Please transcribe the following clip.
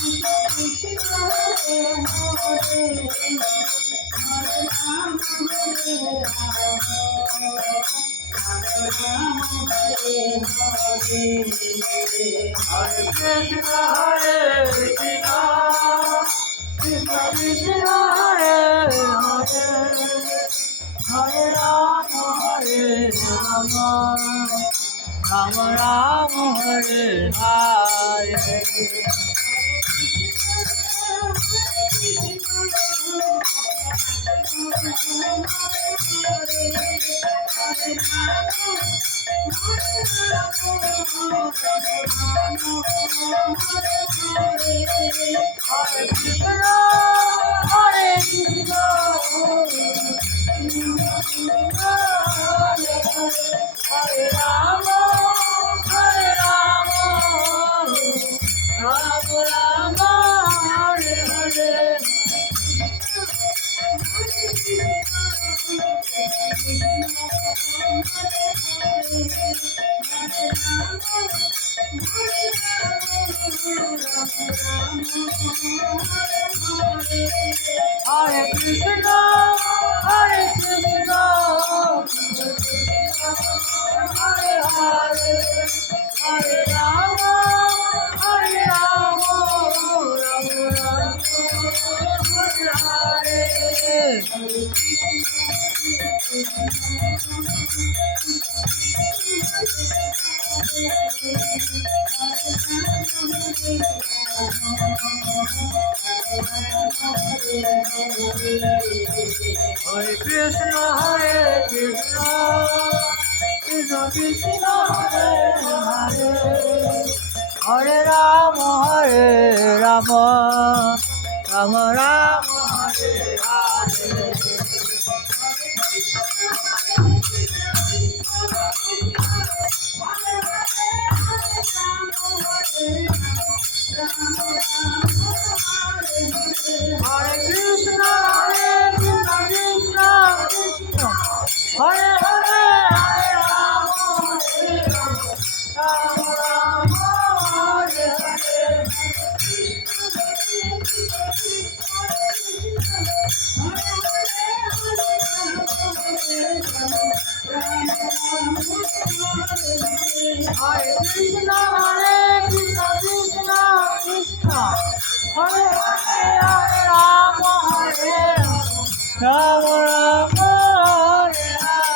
Ram Ram Hare Hare Hare Krishna Hare Krishna Hare Rama Hare Rama Rama Rama Hare Hare Hare Krishna Hare Krishna Hare Hare Hare Rama Hare Rama Rama Rama Hare Hare Hare Krishna Hare Krishna Krishna Krishna Hare Hare Hare Rama Hare Rama Rama Rama Hare Hare Hare Krishna Hare Krishna Krishna Krishna Hare Hare Hare Rama Hare Rama Rama Rama Hare Hare Hare Krishna Hare Krishna Krishna Krishna Hare Hare Hare Rama Hare Rama Rama Hare Hare